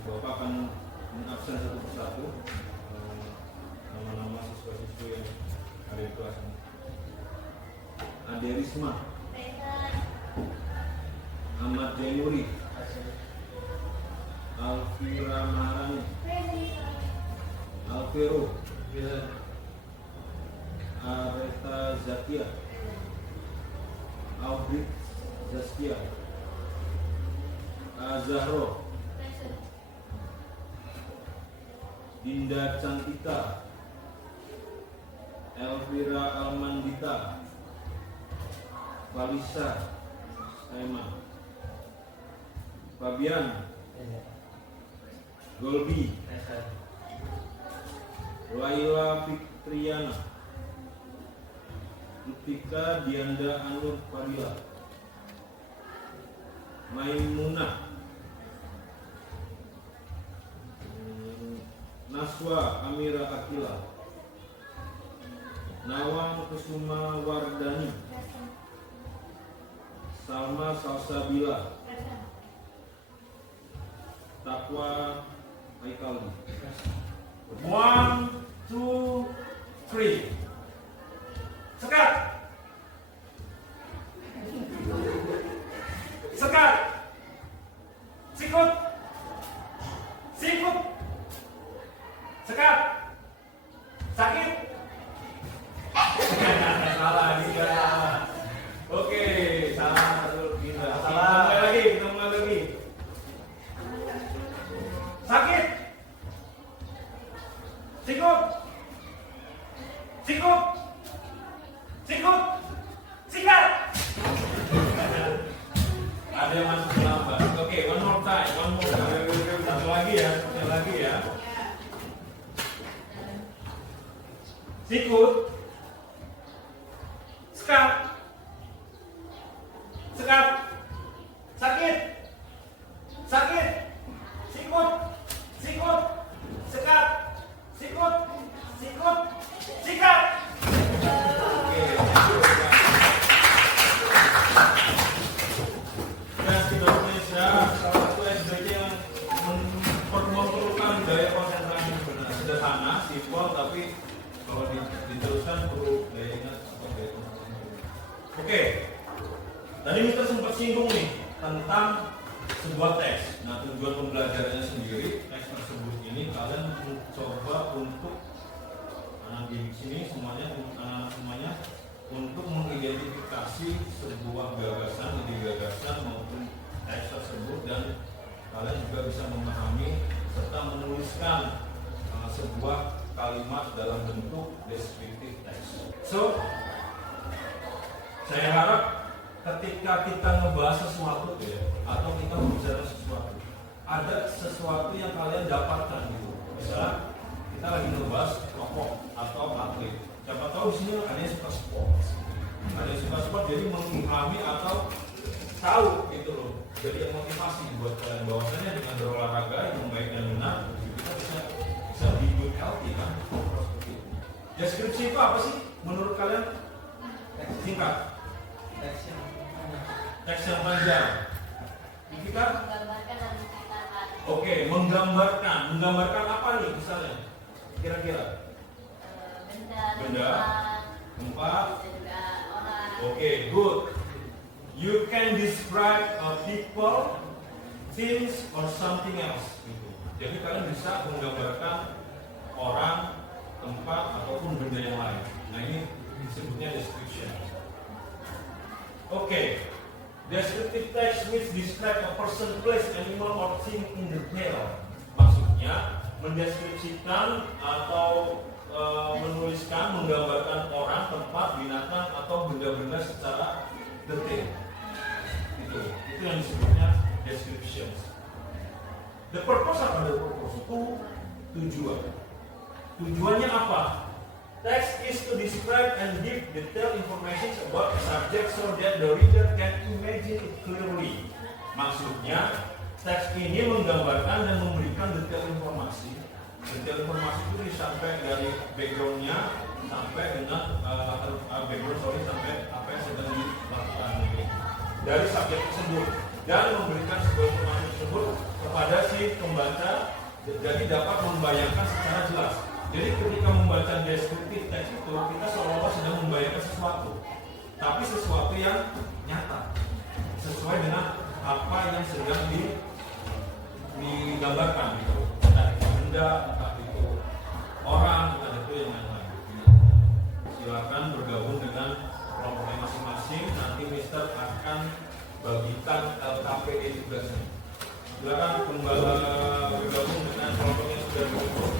Bapak akan mengabsen satu persatu nama-nama siswa-siswi yang ada di kelas ini. Ade Risma, Ahmad Jainuri, Alfira Maharani, Alvero, Areta Zakia, Audrey Zaskia, Azahro, Dinda Cantika, Elvira Almandita, Valisa Saima, Fabian, Golbi, Laila Fitriana, Lutika Dianda Anur Fadila, Maimunah, Naswa Amira Akila, Nawang Kusuma Wardani, Salma Salsabila, Takwa Aikali. 1, 2, 3. Sekat. Sekat. Sikut. Sikut. Sekat. Sakit. Salah juga. Oke, salah kita. Salah lagi, kita mulai lagi. Sakit. Sikut. Sikut. Sikut. Sikat. Ada yang masuk lambat. Oke, one more time. Satu lagi ya, satu lagi ya. Sikut. Sekat. Sekat. Sakit. Sakit. Sikut. Sikut. Sekat. Sikut. Sikut. Sikat. Oke. Kreasi Indonesia salah satu SDG yang memerlukan daya konsentrasi yang benar. Sederhana, simpel, tapi kalau diteruskan perlu daya ingat atau daya konsentrasi. Oke. Tadi Mister sempat singgung nih tentang sebuah teks. Nah, tujuan pembelajarannya sendiri, teks tersebut ini kalian mencoba untuk di sini semuanya untuk mengidentifikasi sebuah gagasan, ide gagasan maupun teks tersebut, dan kalian juga bisa memahami serta menuliskan sebuah kalimat dalam bentuk deskriptif teks. So, saya harap ketika kita ngebahas sesuatu ya, atau kita bicara sesuatu, ada sesuatu yang kalian dapatkan gitu. Misalnya kita lagi ngebahas tokoh atau atlet. Siapa tahu di sini ada yang suka sport, ada yang suka sport, jadi mengilhami atau tahu gitu loh. Jadi yang motivasi buat kalian bahwasanya dengan berolahraga yang baik dan benar kita bisa be good healthy kan. Deskripsi itu apa sih menurut kalian? Singkat. Teks yang panjang. Kita oke, menggambarkan apa nih misalnya? Kira-kira? Benda, tempat. Oke, good. You can describe a people, things, or something else. Gitu. Jadi kalian bisa menggambarkan orang, tempat, ataupun benda yang lain. Nah ini disebutnya description. Oke. Descriptive text which describe a person, place, animal, or thing in detail. Maksudnya mendeskripsikan atau menuliskan, menggambarkan orang, tempat, binatang, atau benda-benda secara detail. Itu yang disebutnya descriptions. The purpose apa? The purpose itu tujuan. Tujuannya apa? Text is to describe and give detailed information about the subject so that the reader can imagine it clearly. Maksudnya, teks ini menggambarkan dan memberikan detail informasi Detail informasi itu sampai dari backgroundnya sampai dengan sampai apa yang sedang dilakukan dari subjek tersebut, dan memberikan sebuah informasi tersebut kepada si pembaca, jadi dapat membayangkan secara jelas. Jadi ketika membaca deskriptif teks itu, kita seolah-olah sedang membayangkan sesuatu, tapi sesuatu yang nyata, sesuai dengan apa yang sedang digambarkan gitu. Entah itu benda, entah itu orang, entah itu yang lain-lain. Silakan bergabung dengan kelompoknya masing-masing. Nanti Mister akan bagikan LKPD tugasnya. Silakan bergabung dengan kelompok yang sudah dibentuk.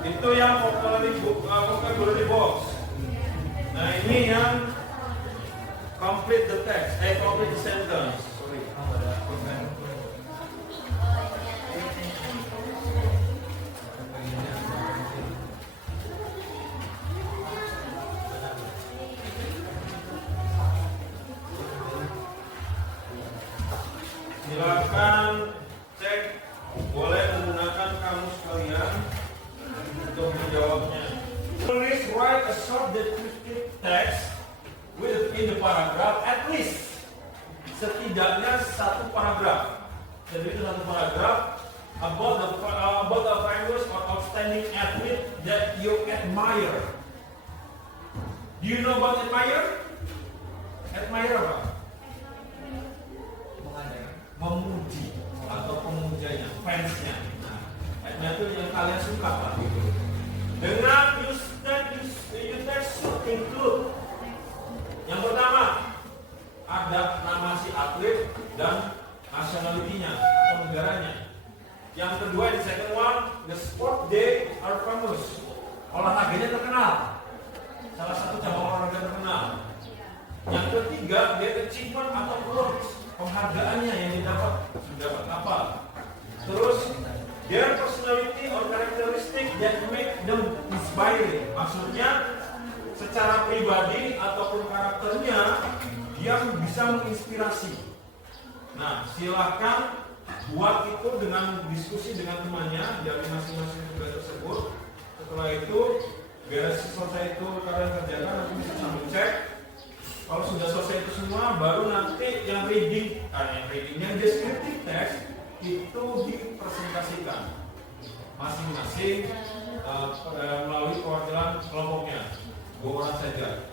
Itu yang vocabulary box. Nah, ini yang complete the text, complete the sentence. Sorry. Silakan cek, boleh menggunakan kamus kalian untuk menjawabnya. Please write a short descriptive text within the paragraph, at least setidaknya satu paragraf. Jadi itu satu paragraf about the famous or outstanding athlete that you admire. Do you know about admire? Admire apa? Memuji atau pemujanya, fansnya. Nah, admire itu yang kalian suka lah gitu. Dengan use text should include. Yang pertama, ada nama si atlet dan nationality-nya atau negaranya. Yang kedua, the second one, the sport they are famous. Olahraganya terkenal. Salah satu cabang olahraga terkenal. Yang ketiga, their achievement atau awards, penghargaannya yang didapat apa. Terus their personality or characteristic that make them inspiring. Maksudnya secara pribadi ataupun karakternya yang bisa menginspirasi. Nah, silakan buat itu dengan diskusi dengan temannya dari masing-masing tugas tersebut. Setelah itu beres selesai itu kalian kerjakan, nanti bisa sambil cek. Kalau sudah selesai itu semua, baru nanti yang yang descriptive text itu dipresentasikan masing-masing melalui perwakilan kelompoknya, 2 orang saja.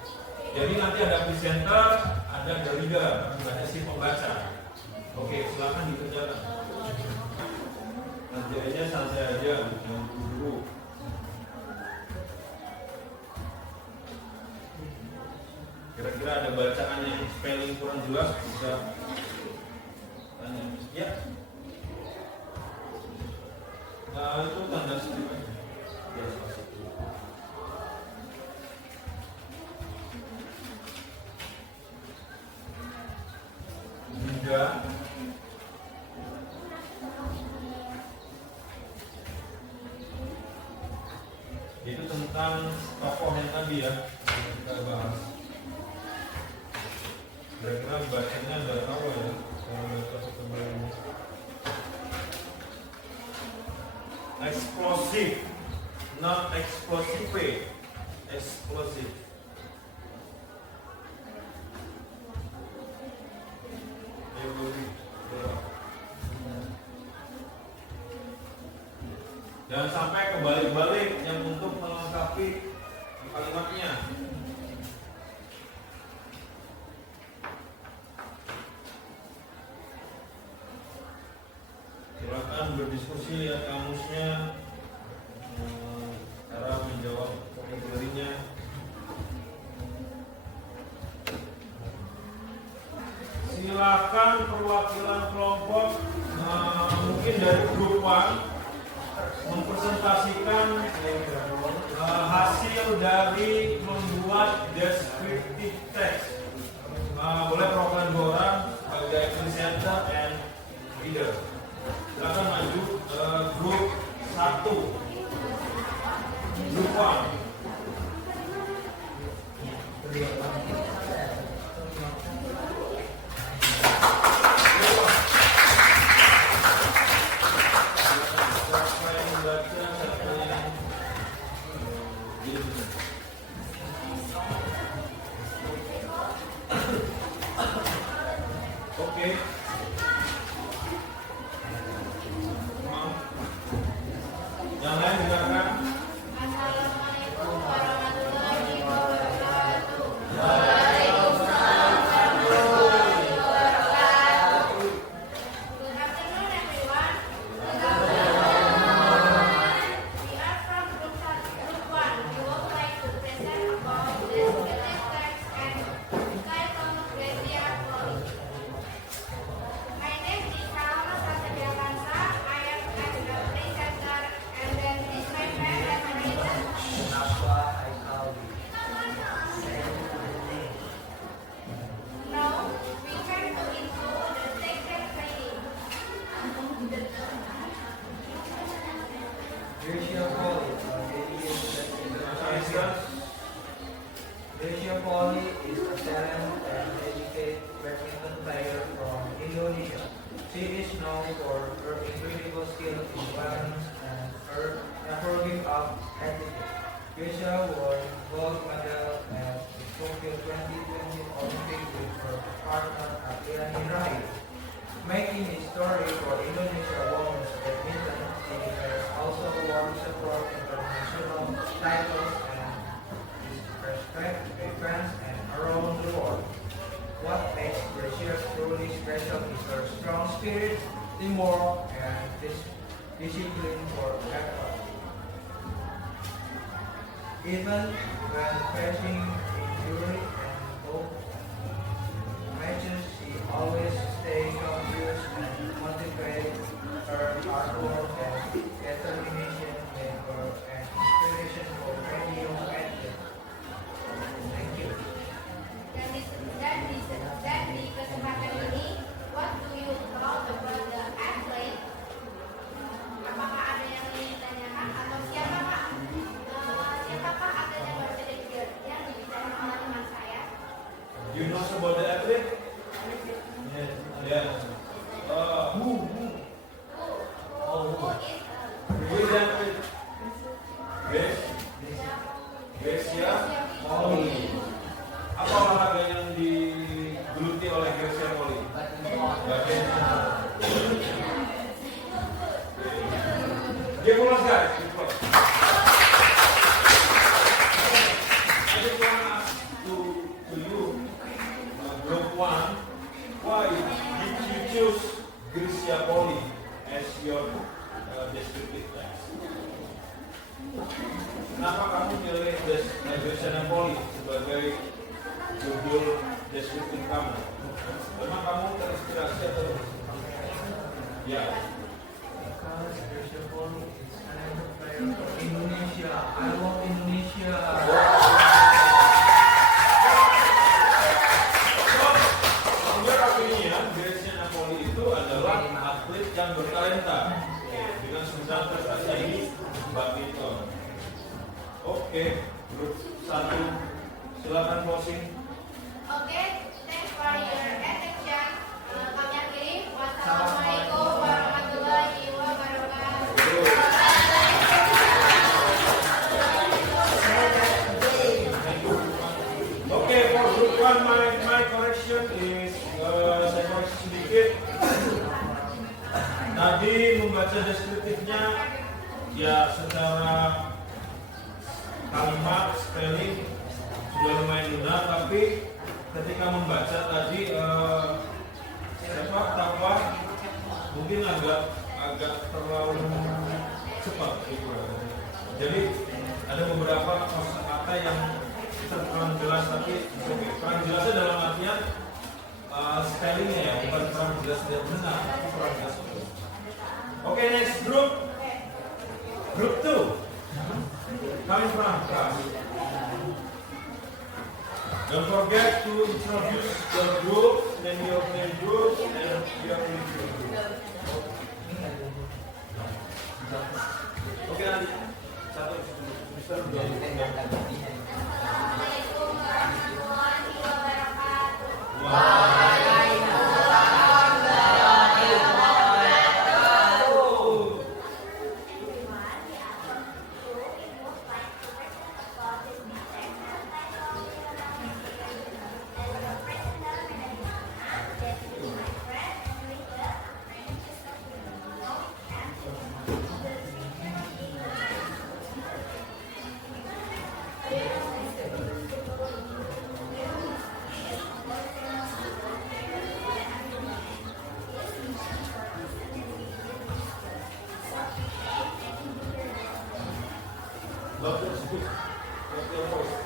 Jadi nanti ada presenter, ada the leader, ada si pembaca. Oke, silakan dikerjakan. Nanti aja santai aja, jangan buru-buru. Kira-kira ada bacaan yang spelling kurang jelas, bisa tanya. Ya. Nah, itu tanda strip aja. Bunda tentang tokoh yang tadi ya yang kita bahas. Kira-kira bacanya ada apa ya? Sebelumnya. Explosive, not explosive, explosive. Jangan sampai kebalik-balik yang untuk melengkapi kalimatnya. Silakan berdiskusi, lihat kamusnya, cara menjawab vocabulary-nya. Silakan perwakilan kelompok, mungkin dari grup 1 mempresentasikan hasil dari membuat descriptive text. Boleh perwakilan 2 orang sebagai presenter and reader. Silakan maju grup 1, grup 1. Oke. Yang lain dengarkan. Assalamualaikum warahmatullahi wabarakatuh. Good afternoon, everyone. We are from Group 1. We would like to present about descriptive text and title Gracia Poli. My name is Salma Satya Kansa. I am a presenter, and then this my friend and my reader. Now we can go into the second training. Gracia Poli, Gracia Poli is a talented and dedicated badminton player from Indonesia. She is known for her incredible skill in balance and her never-give-up attitude. Gracia won gold medal at the Tokyo 2020 Olympics with her partner Atirani Rahim. Making history for Indonesia women's badminton, she has also won several international titles and is respected by fans and around the world. What makes Gracia truly special is her strong spirit, teamwork, and discipline for effort. Even when facing injury and hope matches, she always stays confused and motivated. Her hard work and determination make her an inspiration for many young athletes. Thank you. Dan di kesempatan ini, what do you thought about the athlete? Apakah ada yang ingin ditanyakan atau siapakah atlet yang baru saja yang dibicarakan oleh teman saya? You know about the athlete? Yes. Yeah. Who Who is is the athlete? Gracia Poli. Apa olahraga yang digeluti oleh Gracia Poli? Badminton. Give us guys. Give us. I just want to ask to you, group 1, why did you choose Gracia Poli as your descriptive text? Kenapa kamu pilih Gracia Poli sebagai judul deskriptif kamu? Memang kamu terinspirasi atau? Ya. Because Gracia Poli is a talented player for Indonesia. I love Indonesia. Menurut opinion, Gracia Poli itu adalah atlet yang bertalenta dengan sembilan prestasi badminton. Oke. Oke, grup 1 silakan closing. Oke, thanks for your attention. Kami akhiri. Wassalamualaikum warahmatullahi wabarakatuh. Oke, for group 1 my correction is saya koreksi sedikit. Tadi membaca deskriptifnya ya secara kalimat spelling sudah lumayan benar, tapi ketika membaca tadi takwa mungkin agak terlalu cepat gitu. Jadi ada beberapa kosakata yang kurang jelas, tapi kurang jelasnya dalam artian spellingnya ya, bukan kurang jelas tidak benar, tapi kurang jelas. Oke, next group 2 coming from class. Don't forget to introduce the group, then your name group, and your review group. Oke, nanti satu Mister Assalamualaikum warahmatullahi wabarakatuh. Doctor speak. Doctor voice.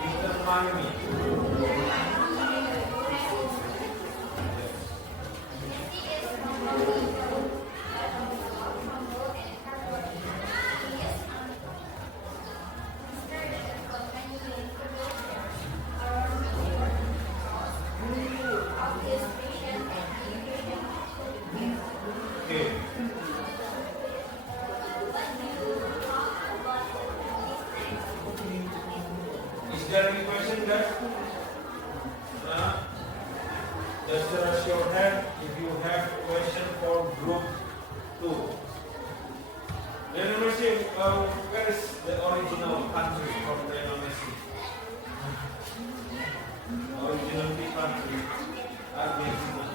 Inter Miami. Okay. Is there any question, guys? Just raise your hand if you have question for group 2. Lionel Messi, where is the original country from Lionel Messi? Original country, Argentina.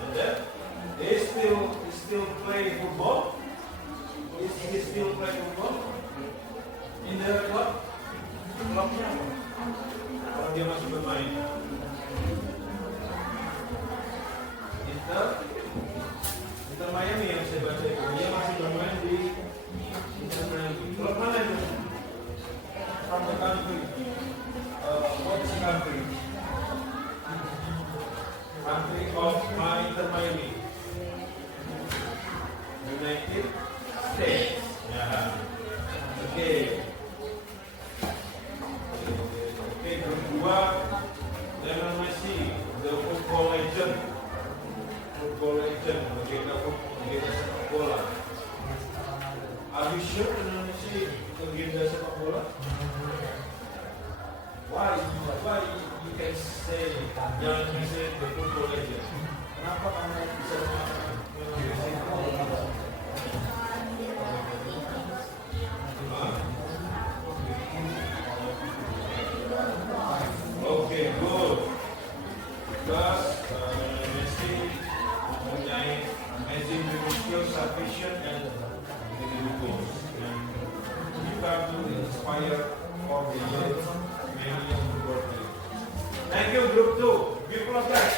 And then, he still play football? Is he still play football? In the club? Klubnya apa? Kalau dia masih bermain? Inter Miami yang saya baca itu, dia masih bermain di Inter Miami. Klub mana itu? From the country. What is the country? Country of Inter Miami. United States. Ya. Oke. Oke, grup 2 Lionel Messi, the football legend. Legenda sepak bola. Are you sure Lionel Messi legenda sepak bola? Why you can say Lionel Messi the football legend? Kenapa kamu bisa mengatakan Lionel Messi football legend? Okay, good. Plus, Messi mempunyai amazing skills, salvation, and goals. And you have to inspire for the many young people. Thank you, Group 2. Give applause.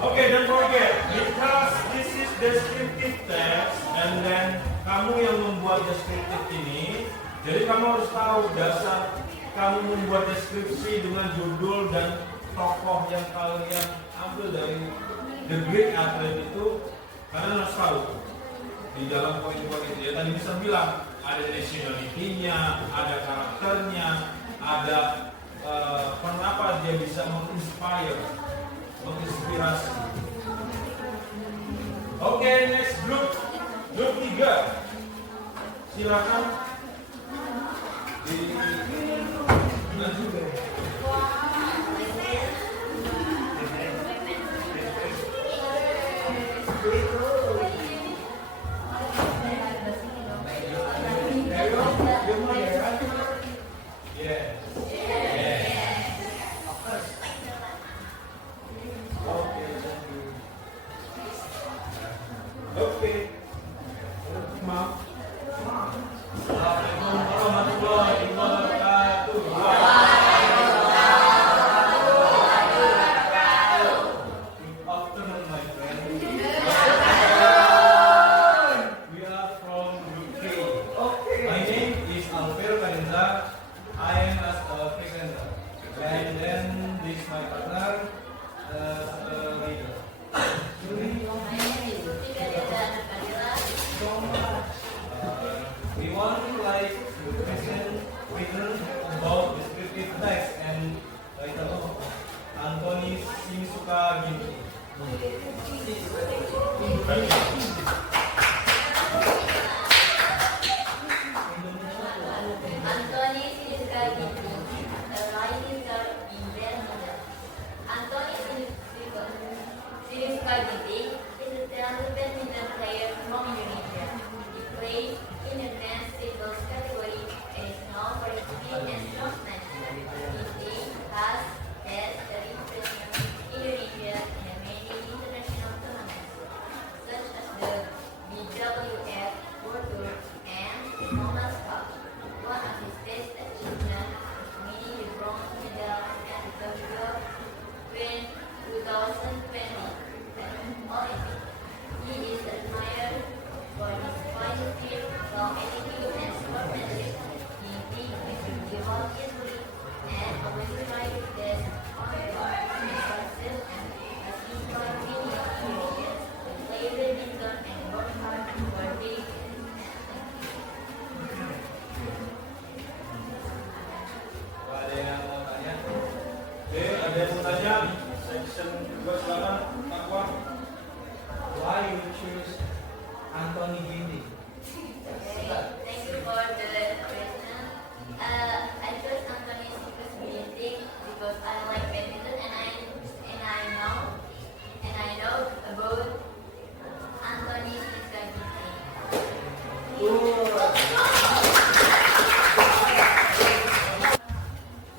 Okay, don't forget, because this is descriptive text, and then kamu yang membuat deskriptif ini, jadi kamu harus tahu dasar kamu membuat deskripsi dengan judul dan tokoh yang kalian ambil dari The Greek Athlete itu, kalian harus tahu di dalam poin-poin itu. Ya tadi bisa bilang ada nationality-nya, ada karakternya, ada kenapa dia bisa menginspirasi. Oke, next grup 3. Silakan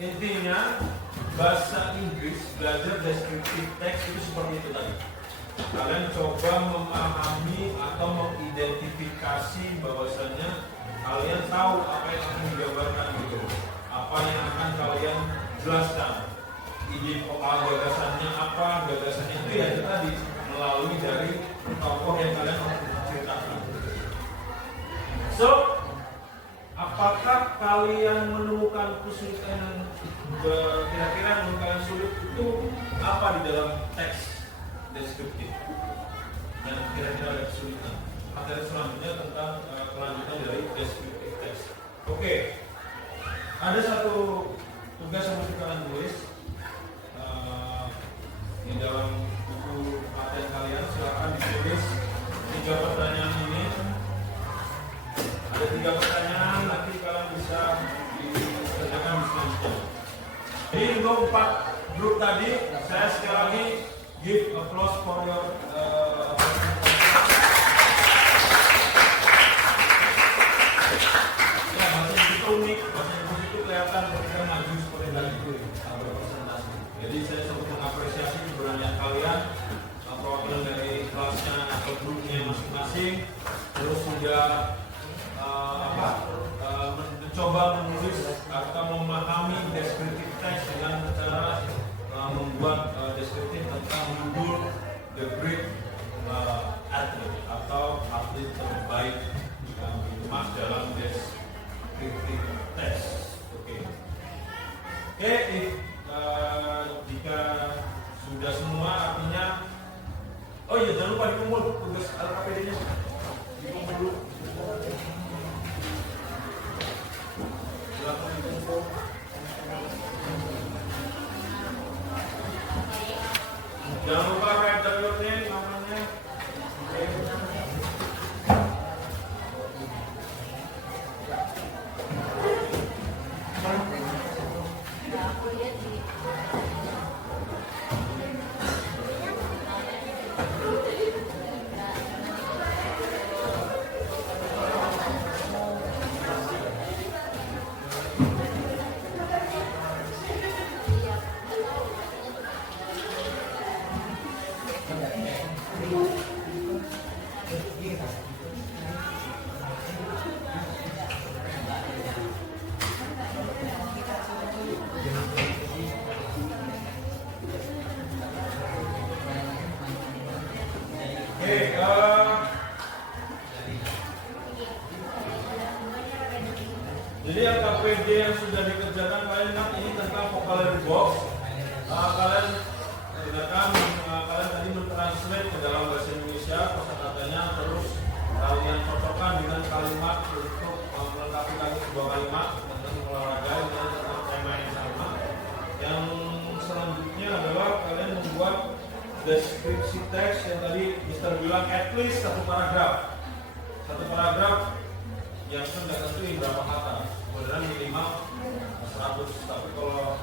intinya bahasa Inggris belajar deskriptif teks itu seperti itu tadi. Kalian coba memahami atau mengidentifikasi bahwasanya kalian tahu apa yang akan digambarkan gitu, apa yang akan kalian jelaskan, ide gagasannya apa, gagasannya itu ya itu tadi melalui dari tokoh yang kalian ceritakan. So, apakah kalian menemukan kesulitan, kira-kira menurut kalian sulit itu apa di dalam teks deskriptif yang kira-kira ada kesulitan? Materi selanjutnya tentang kelanjutan dari deskriptif teks. Oke, ada satu tugas yang harus kalian tulis di dalam buku materi kalian. Silakan ditulis 3 pertanyaan ini. Ada 3 pertanyaan, nanti kalian bisa dikerjakan di selanjutnya. Jadi untuk 4 grup tadi, saya sekali lagi give applause for your ya, bahasa Inggris unik, bahasa Inggris itu kelihatan ketika maju seperti tadi berpresentasi. Jadi saya sangat mengapresiasi keberanian kalian, perwakilan dari kelasnya atau grupnya masing-masing, terus sudah mencoba menulis atau memahami deskriptif teks dengan cara membuat deskriptif tentang judul The Greek Athlete atau atlet terbaik artinya oh iya jangan lupa dikumpul tugas LKPD-nya. Dikumpul dulu. Silakan dikumpul. Jangan lupa write down your name, namanya. Jadi LKPD yang sudah dikerjakan kalian ingat ini tentang vocabulary box. Kalian gunakan kalian tadi mentranslate ke dalam bahasa Indonesia kosakatanya, terus kalian cocokkan dengan kalimat untuk melengkapi lagi sebuah kalimat tentang olahraga dengan tema yang sama. Yang selanjutnya adalah kalian membuat deskripsi teks yang tadi Mister bilang at least satu paragraf yang sudah tentuin berapa kata, kemudian minimal 100. Tapi kalau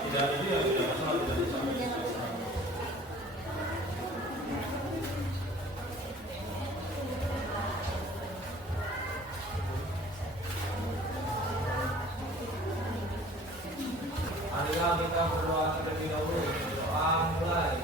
tidak ini ya tidak masalah, tidak sampai 100. Marilah kita berdoa terlebih dahulu. Doa mulai.